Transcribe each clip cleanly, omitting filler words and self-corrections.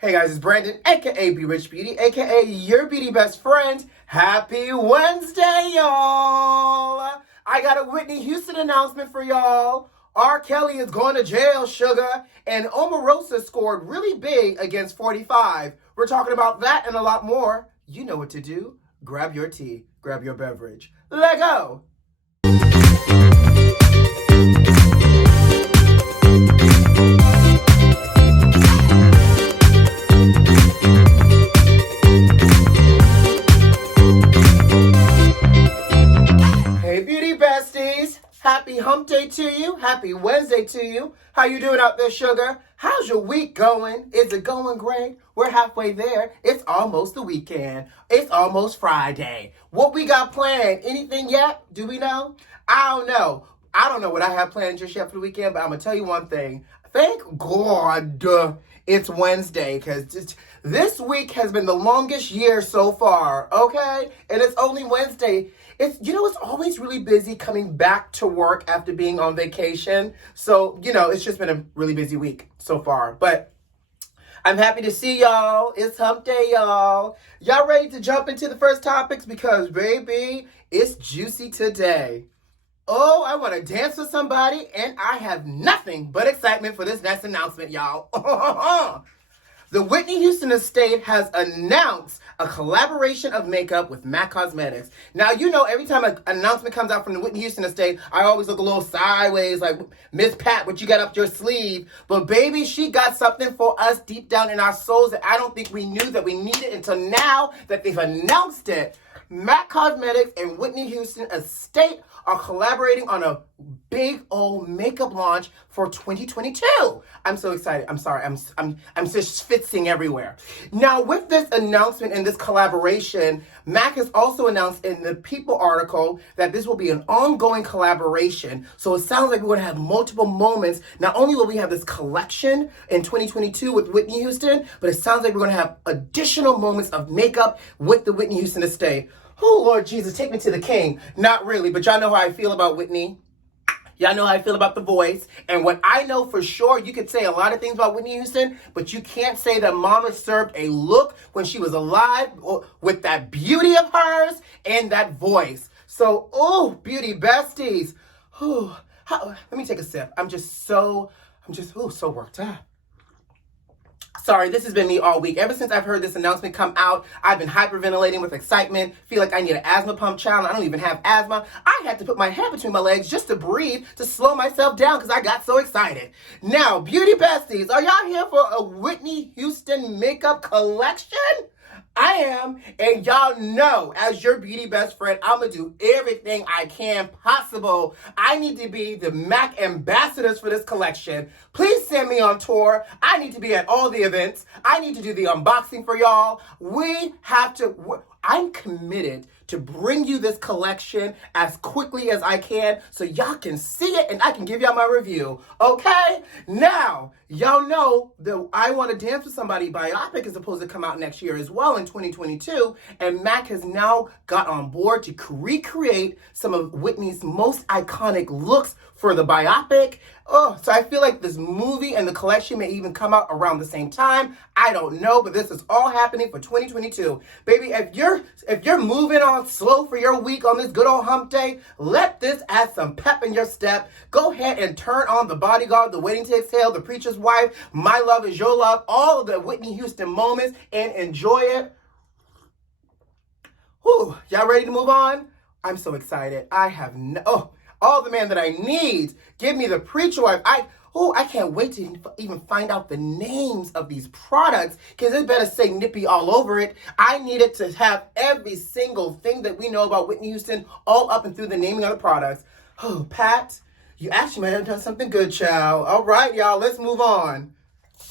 Hey guys, it's Brandon, aka B.Rich Beauty, aka your beauty best friend. Happy Wednesday, y'all! I got a Whitney Houston announcement for y'all. R.Kelly is going to jail, sugar, and Omarosa scored really big against 45. We're talking about that and a lot more. You know what to do. Grab your tea, grab your beverage. Let go! Hey beauty besties, happy hump day to you, happy Wednesday to you. How you doing out there, sugar? How's your week going? Is it going great? We're halfway there. It's almost the weekend. It's almost Friday. What we got planned? Anything yet? Do we know? I don't know. I don't know what I have planned just yet for the weekend, but I'm going to tell you one thing. Thank God it's Wednesday, because this week has been the longest year so far, okay? And it's only Wednesday. It's always really busy coming back to work after being on vacation. So, it's just been a really busy week so far. But I'm happy to see y'all. It's hump day, y'all. Y'all ready to jump into the first topics? Because, baby, it's juicy today. Oh, I want to dance with somebody, and I have nothing but excitement for this next announcement, y'all. The Whitney Houston estate has announced a collaboration of makeup with MAC Cosmetics. Now, every time an announcement comes out from the Whitney Houston estate, I always look a little sideways like, Miss Pat, what you got up your sleeve? But baby, she got something for us deep down in our souls that I don't think we knew that we needed until now that they've announced it. MAC Cosmetics and Whitney Houston estate are collaborating on a big old makeup launch for 2022. I'm so excited. I'm sorry. I'm just schwitzing everywhere. Now, with this announcement and this collaboration, MAC has also announced in the People article that this will be an ongoing collaboration. So it sounds like we're going to have multiple moments. Not only will we have this collection in 2022 with Whitney Houston, but it sounds like we're going to have additional moments of makeup with the Whitney Houston estate. Oh, Lord Jesus, take me to the king. Not really, but y'all know how I feel about Whitney. Y'all know how I feel about the voice. And what I know for sure, you could say a lot of things about Whitney Houston, but you can't say that Mama served a look when she was alive with that beauty of hers and that voice. So, oh, beauty besties. Let me take a sip. I'm just so worked up. Sorry, this has been me all week. Ever since I've heard this announcement come out, I've been hyperventilating with excitement, feel like I need an asthma pump challenge. I don't even have asthma. I had to put my head between my legs just to breathe, to slow myself down because I got so excited. Now, beauty besties, are y'all here for a Whitney Houston makeup collection? I am, and y'all know, as your beauty best friend, I'm going to do everything I can possible. I need to be the MAC ambassadors for this collection. Please send me on tour. I need to be at all the events. I need to do the unboxing for y'all. I'm committed to bring you this collection as quickly as I can so y'all can see it and I can give y'all my review. Okay? Now, y'all know the I Want to Dance with Somebody biopic is supposed to come out next year as well in 2022, and MAC has now got on board to recreate some of Whitney's most iconic looks for the biopic. So I feel like this movie and the collection may even come out around the same time. I don't know, but this is all happening for 2022. Baby, if you're moving on slow for your week on this good old hump day, let this add some pep in your step. Go ahead and turn on The Bodyguard, The Waiting to Exhale, The Preacher's Wife, My Love Is Your Love, all of the Whitney Houston moments, and enjoy it. Whew, y'all ready to move on? I'm so excited. I have all the man that I need. Give me The Preacher Wife. I can't wait to even find out the names of these products, because it better say Nippy all over it. I needed to have every single thing that we know about Whitney Houston all up and through the naming of the products. Oh, Pat, you actually might have done something good, child. All right, y'all, let's move on.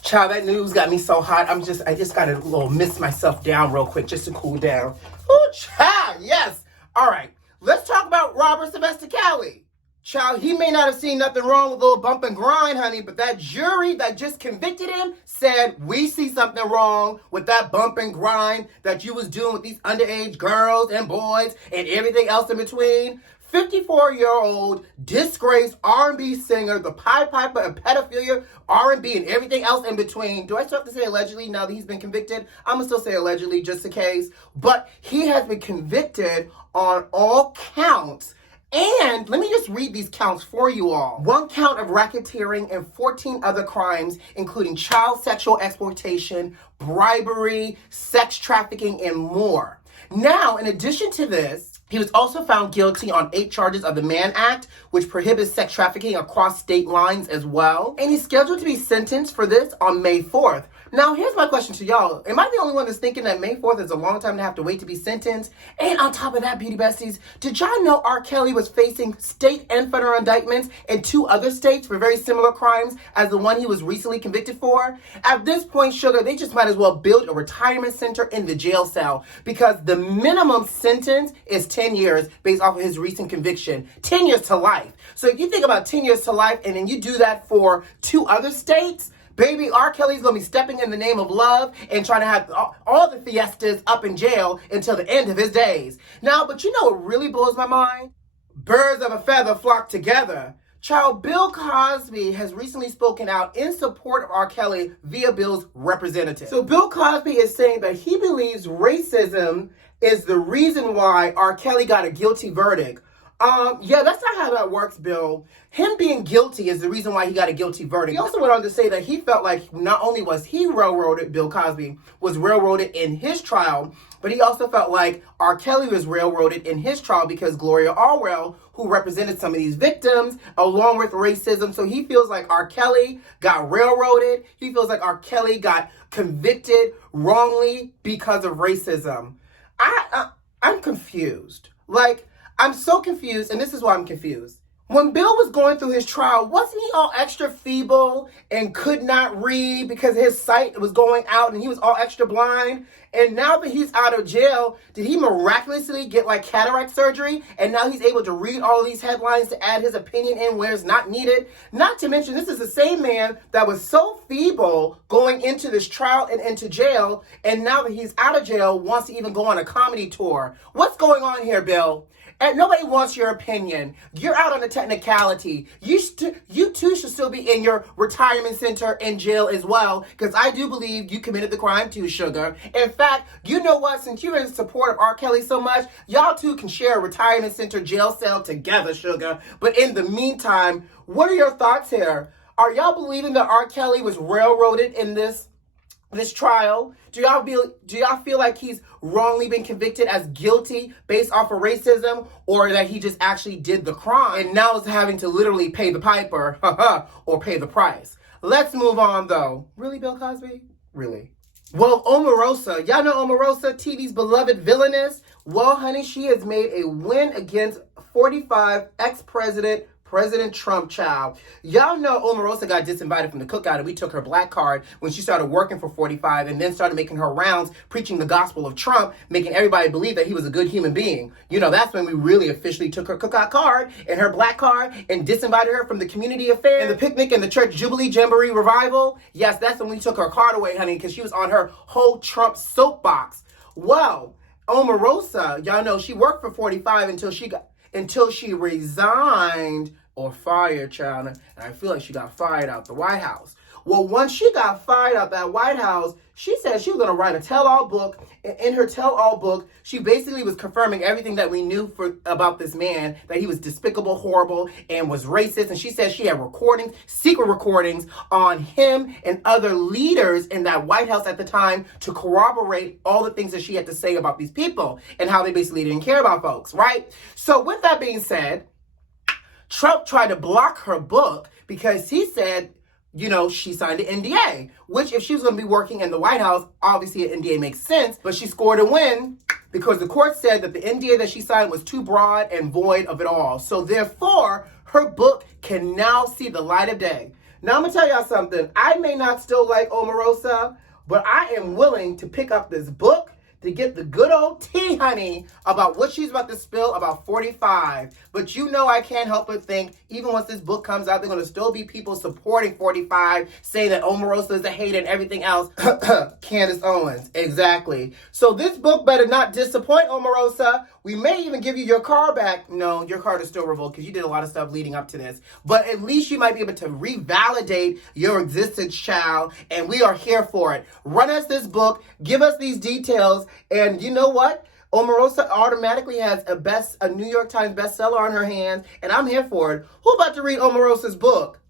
Child, that news got me so hot. I just got to little mist myself down real quick just to cool down. Oh, child, yes. All right, let's talk about Robert Sylvester Kelly. Child, he may not have seen nothing wrong with a little bump and grind, honey, but that jury that just convicted him said, we see something wrong with that bump and grind that you was doing with these underage girls and boys and everything else in between. 54-year-old disgraced R&B singer, the Pied Piper of pedophilia, R&B, and everything else in between. Do I still have to say allegedly now that he's been convicted? I'm going to still say allegedly just in case. But he has been convicted on all counts. And let me just read these counts for you all. 1 count of racketeering and 14 other crimes, including child sexual exploitation, bribery, sex trafficking, and more. Now, in addition to this, he was also found guilty on 8 charges of the Mann Act, which prohibits sex trafficking across state lines as well. And he's scheduled to be sentenced for this on May 4th. Now, here's my question to y'all. Am I the only one that's thinking that May 4th is a long time to have to wait to be sentenced? And on top of that, beauty besties, did y'all know R. Kelly was facing state and federal indictments in 2 other states for very similar crimes as the one he was recently convicted for? At this point, sugar, they just might as well build a retirement center in the jail cell because the minimum sentence is 10 years based off of his recent conviction. 10 years to life. So if you think about 10 years to life and then you do that for 2 other states, baby, R. Kelly's going to be stepping in the name of love and trying to have all the fiestas up in jail until the end of his days. Now, but you know what really blows my mind? Birds of a feather flock together. Child, Bill Cosby has recently spoken out in support of R. Kelly via Bill's representative. So Bill Cosby is saying that he believes racism is the reason why R. Kelly got a guilty verdict. Yeah, that's not how that works, Bill. Him being guilty is the reason why he got a guilty verdict. He also went on to say that he felt like not only was he railroaded, Bill Cosby was railroaded in his trial, but he also felt like R. Kelly was railroaded in his trial because Gloria Allwell, who represented some of these victims, along with racism. So he feels like R. Kelly got railroaded. He feels like R. Kelly got convicted wrongly because of racism. I'm confused. Like, I'm so confused, and this is why I'm confused. When Bill was going through his trial, wasn't he all extra feeble and could not read because his sight was going out and he was all extra blind? And now that he's out of jail, did he miraculously get like cataract surgery? And now he's able to read all of these headlines to add his opinion in where it's not needed? Not to mention, this is the same man that was so feeble going into this trial and into jail. And now that he's out of jail, wants to even go on a comedy tour. What's going on here, Bill? And nobody wants your opinion. You're out on a technicality. You too should still be in your retirement center in jail as well, because I do believe you committed the crime too, sugar. In fact, you know what? Since you're in support of R. Kelly so much, y'all two can share a retirement center jail cell together, sugar. But in the meantime, what are your thoughts here? Are y'all believing that R. Kelly was railroaded in this trial? Do y'all feel like he's wrongly been convicted as guilty based off of racism, or that he just actually did the crime and now is having to literally pay the piper or pay the price? Let's move on though. Really, Bill Cosby? Really? Well, Omarosa, y'all know Omarosa, TV's beloved villainess? Well, honey, she has made a win against 45 President Trump, child. Y'all know Omarosa got disinvited from the cookout and we took her black card when she started working for 45 and then started making her rounds preaching the gospel of Trump, making everybody believe that he was a good human being. You know, that's when we really officially took her cookout card and her black card and disinvited her from the community affair and the picnic and the church Jubilee Jamboree revival. Yes, that's when we took her card away, honey, because she was on her whole Trump soapbox. Well, Omarosa, y'all know she worked for 45 until she resigned or fired, child. And I feel like she got fired out the White House. Well, once she got fired out that White House, she said she was going to write a tell-all book. And in her tell-all book, she basically was confirming everything that we knew about this man, that he was despicable, horrible, and was racist. And she said she had secret recordings on him and other leaders in that White House at the time to corroborate all the things that she had to say about these people and how they basically didn't care about folks, right? So with that being said, Trump tried to block her book because he said, you know, she signed an NDA, which if she was going to be working in the White House, obviously an NDA makes sense, but she scored a win because the court said that the NDA that she signed was too broad and void of it all. So therefore, her book can now see the light of day. Now I'm going to tell y'all something. I may not still like Omarosa, but I am willing to pick up this book to get the good old tea, honey, about what she's about to spill about 45. But you know I can't help but think, even once this book comes out, there's going to still be people supporting 45, saying that Omarosa is a hater and everything else. Candace Owens, exactly. So this book better not disappoint Omarosa. We may even give you your car back. No, your card is still revoked because you did a lot of stuff leading up to this. But at least you might be able to revalidate your existence, child, and we are here for it. Run us this book, give us these details, and you know what? Omarosa automatically has a New York Times bestseller on her hands, and I'm here for it. Who about to read Omarosa's book?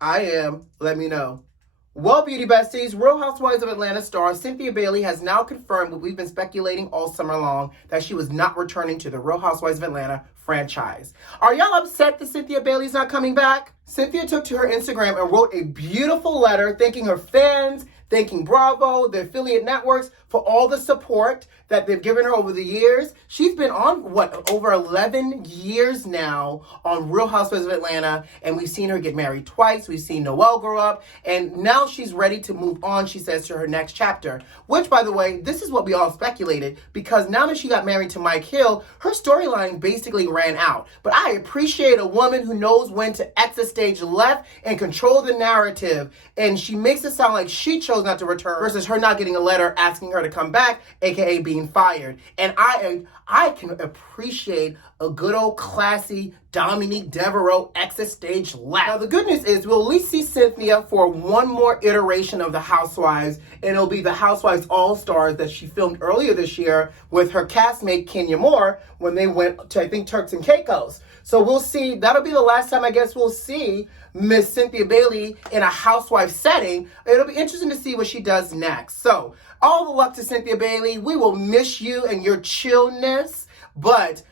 I am. Let me know. Well, beauty besties, Real Housewives of Atlanta star Cynthia Bailey has now confirmed what we've been speculating all summer long, that she was not returning to the Real Housewives of Atlanta franchise. Are y'all upset that Cynthia Bailey's not coming back? Cynthia took to her Instagram and wrote a beautiful letter thanking her fans, thanking Bravo, the affiliate networks, for all the support that they've given her over the years. She's been on, over 11 years now on Real Housewives of Atlanta, and we've seen her get married twice. We've seen Noelle grow up, and now she's ready to move on, she says, to her next chapter. Which, by the way, this is what we all speculated, because now that she got married to Mike Hill, her storyline basically ran out. But I appreciate a woman who knows when to exit stage left and control the narrative, and she makes it sound like she chose not to return versus her not getting a letter asking her to come back, aka being fired. And I can appreciate a good old classy Dominique Devereaux exit stage left. Now the good news is we'll at least see Cynthia for one more iteration of the Housewives, and it'll be the Housewives All-Stars that she filmed earlier this year with her castmate Kenyan when they went to, I think, Turks and Caicos. So we'll see. That'll be the last time I guess we'll see Miss Cynthia Bailey in a housewife setting. It'll be interesting to see what she does next. So all the luck to Cynthia Bailey. We will miss you and your chillness. But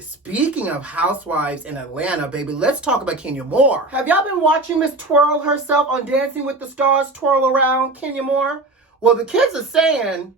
speaking of housewives in Atlanta, baby, let's talk about Kenyan. Have y'all been watching Miss Twirl herself on Dancing with the Stars twirl around Kenyan? Well, the kids are saying,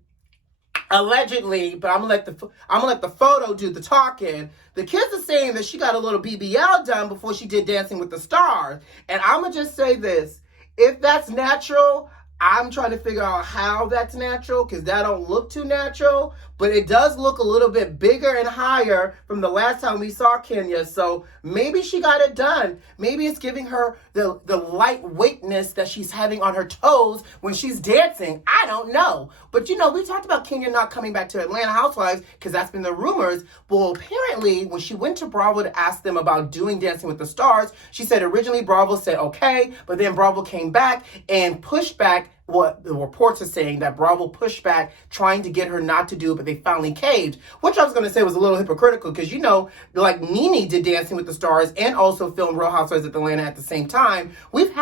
allegedly, but I'm gonna let the photo do the talking. The kids are saying that she got a little BBL done before she did Dancing with the Stars. And I'm gonna just say this: if that's natural, I'm trying to figure out how that's natural, because that don't look too natural, but it does look a little bit bigger and higher from the last time we saw Kenya. So maybe she got it done. Maybe it's giving her the lightweightness that she's having on her toes when she's dancing. I don't know. But you know, we talked about Kenya not coming back to Atlanta Housewives because that's been the rumors. Well, apparently when she went to Bravo to ask them about doing Dancing with the Stars, she said originally Bravo said okay, but then Bravo came back and pushed back what the reports are saying, that Bravo pushed back trying to get her not to do it, but they finally caved, which I was going to say was a little hypocritical because, you know, like Nene did Dancing with the Stars and also filmed Real Housewives of Atlanta at the same time. We've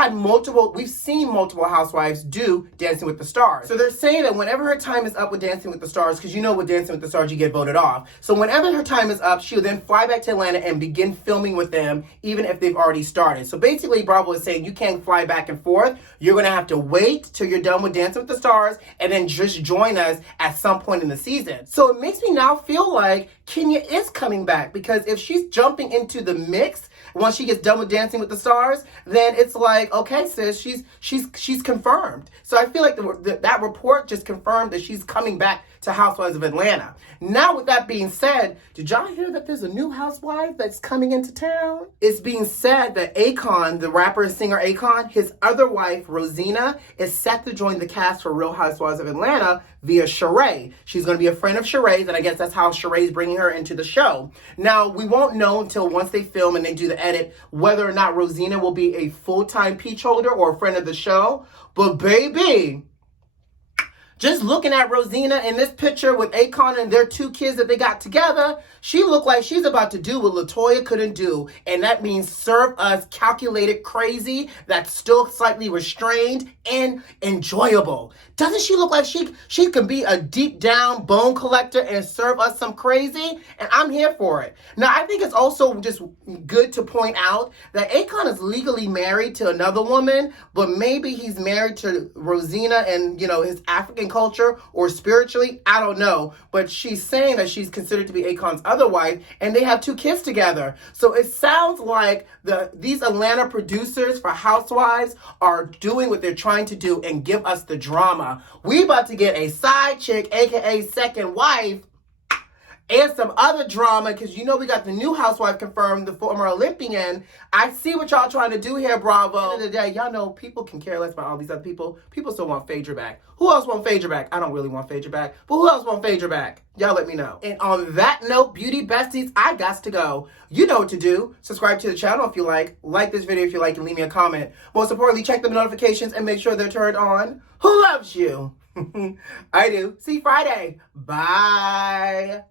seen multiple housewives do Dancing with the Stars. So they're saying that whenever her time is up with Dancing with the Stars, because you know with Dancing with the Stars you get voted off. So whenever her time is up, she'll then fly back to Atlanta and begin filming with them, even if they've already started. So basically Bravo is saying you can't fly back and forth. You're going to have to wait till you're done with Dancing with the Stars and then just join us at some point in the season. So it makes me now feel like Kenya is coming back, because if she's jumping into the mix once she gets done with Dancing with the Stars, then it's like, okay, sis, she's confirmed. So I feel like that report just confirmed that she's coming back to Housewives of Atlanta. Now, with that being said, did y'all hear that there's a new housewife that's coming into town? It's being said that Akon, the rapper and singer Akon, his other wife, Rosina, is set to join the cast for Real Housewives of Atlanta via Sheree. She's going to be a friend of Sheree's, and I guess that's how Sheree's bringing her into the show. Now, we won't know until once they film and they do the edit whether or not Rosina will be a full-time peach holder or a friend of the show. But baby, just looking at Rosina in this picture with Akon and their two kids that they got together, she looked like she's about to do what LaToya couldn't do. And that means serve us calculated crazy that's still slightly restrained and enjoyable. Doesn't she look like she can be a deep down bone collector and serve us some crazy? And I'm here for it. Now, I think it's also just good to point out that Akon is legally married to another woman, but maybe he's married to Rosina and, you know, his African culture or spiritually. I don't know. But she's saying that she's considered to be Akon's other wife, and they have two kids together. So it sounds like these Atlanta producers for Housewives are doing what they're trying to do and give us the drama. We about to get a side chick, aka second wife, and some other drama, because you know we got the new housewife confirmed, the former Olympian. I see what y'all trying to do here, Bravo. At the end of the day, y'all know people can care less about all these other people. People still want Phaedra back. Who else want Phaedra back? I don't really want Phaedra back, but who else want Phaedra back? Y'all let me know. And on that note, beauty besties, I got to go. You know what to do. Subscribe to the channel if you like this video if you like, and leave me a comment. Most importantly, check the notifications and make sure they're turned on. Who loves you? I do. See you Friday. Bye.